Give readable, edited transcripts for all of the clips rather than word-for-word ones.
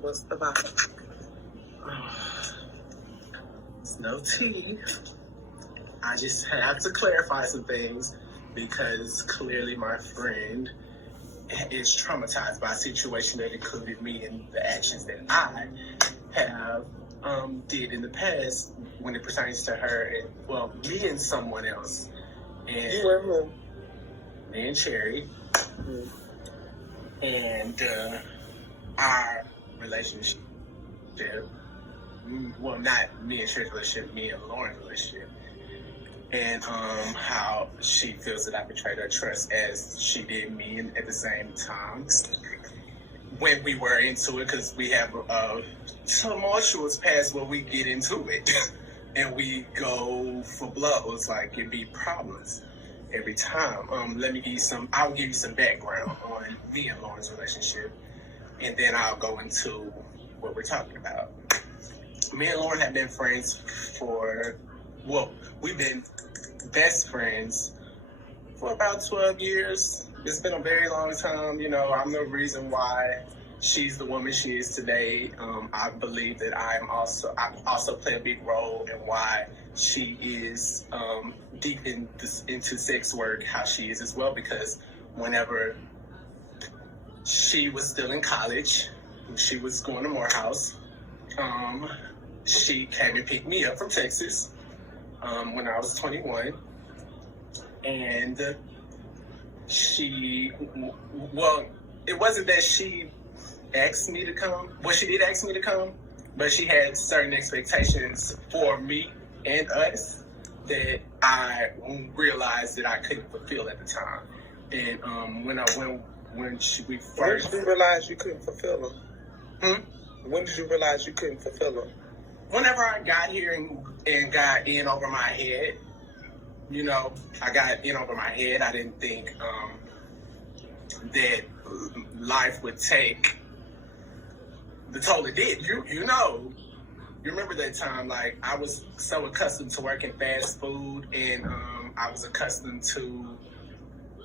What's the vibe? It's no tea. I just have to clarify some things because clearly my friend is traumatized by a situation that included me and the actions that I have did in the past when it pertains to her and, well, me and someone else. And you were who? Me and Cherry. Mm-hmm. And our relationship, well, not me and Cherry's relationship, me and Lauren's relationship. And how she feels that I betrayed her trust as she did me, and at the same time when we were into it, because we have a tumultuous past where we get into it and we go for blows, like it be problems every time. I'll give you some background on me and Lauren's relationship, and then I'll go into what we're talking about. Me and Lauren have been friends we've been best friends for about 12 years. It's been a very long time. You know, I'm the reason why she's the woman she is today. I believe that I also play a big role in why she is deep into sex work, how she is as well, because whenever she was still in college, she was going to Morehouse, she came and picked me up from Texas when I was 21, and it wasn't that she asked me to come. Well, she did ask me to come, but she had certain expectations for me and us that I realized that I couldn't fulfill at the time. And we first... When did you realize you couldn't fulfill them? When did you realize you couldn't fulfill them? Whenever I got here and got in over my head, you know, I got in over my head. I didn't think that life would take the toll it did. You know, you remember that time, like, I was so accustomed to working fast food, and I was accustomed to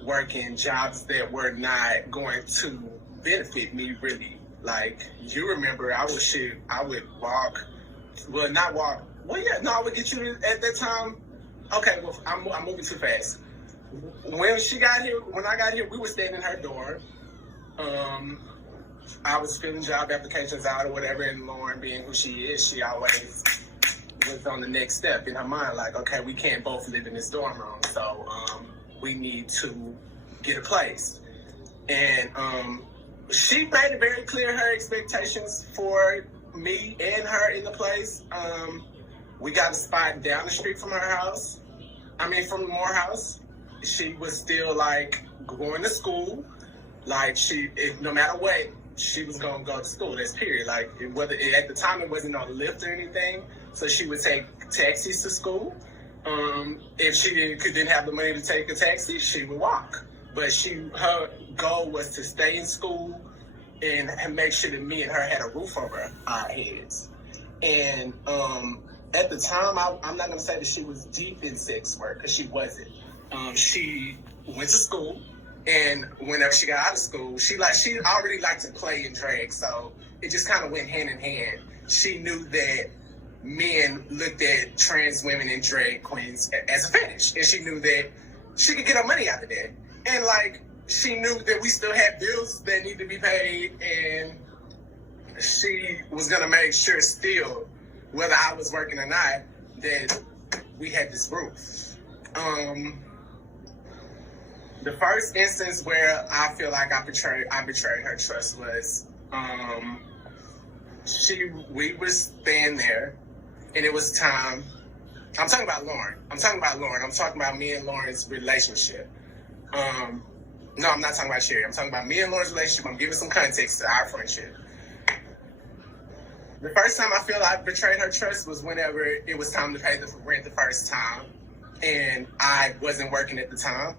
working jobs that were not going to benefit me, really. Like, you remember, I would walk. Well, not walk. Well, yeah, no, I would get you at that time. Okay, well, I'm moving too fast. When I got here, we were standing in her door. I was filling job applications out or whatever, and Lauren, being who she is, she always was on the next step in her mind, like, okay, we can't both live in this dorm room, so we need to get a place. And she made it very clear her expectations for me and her in the place. We got a spot down the street from her house. From the Morehouse. She was still like going to school. Like no matter what, she was gonna go to school. That's period. Like at the time it wasn't on Lyft or anything, so she would take taxis to school. If she didn't have the money to take a taxi, she would walk. But her goal was to stay in school and make sure that me and her had a roof over our heads. And at the time, I'm not going to say that she was deep in sex work, because she wasn't. She went to school, and whenever she got out of school, she already liked to play and drag, so it just kind of went hand in hand. She knew that men looked at trans women and drag queens as a fetish, and she knew that she could get her money out of that. And she knew that we still had bills that need to be paid, and she was gonna make sure still, whether I was working or not, that we had this roof. The first instance where I feel like I betrayed her trust was we were staying there, and it was time. I'm talking about Lauren. I'm talking about me and Lauren's relationship. No, I'm not talking about Sherry. I'm talking about me and Lauren's relationship. I'm giving some context to our friendship. The first time I feel I betrayed her trust was whenever it was time to pay the rent the first time, and I wasn't working at the time,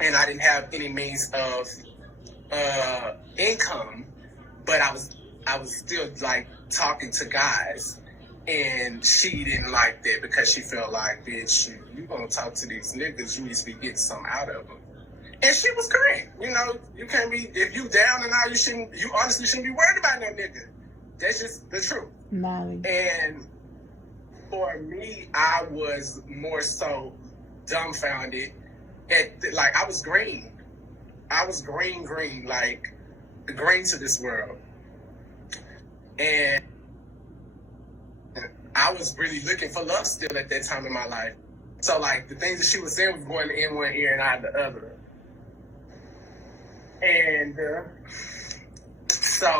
and I didn't have any means of income, but I was still like talking to guys, and she didn't like that because she felt like, bitch, you gonna talk to these niggas, you need to be getting something out of them. And she was correct. You know, you can't be, if you down and out, you honestly shouldn't be worried about no nigga. That's just the truth. Molly. And for me, I was more so dumbfounded like I was green. I was green, like green to this world. And I was really looking for love still at that time in my life. So like the things that she was saying was going in one ear and out the other. And so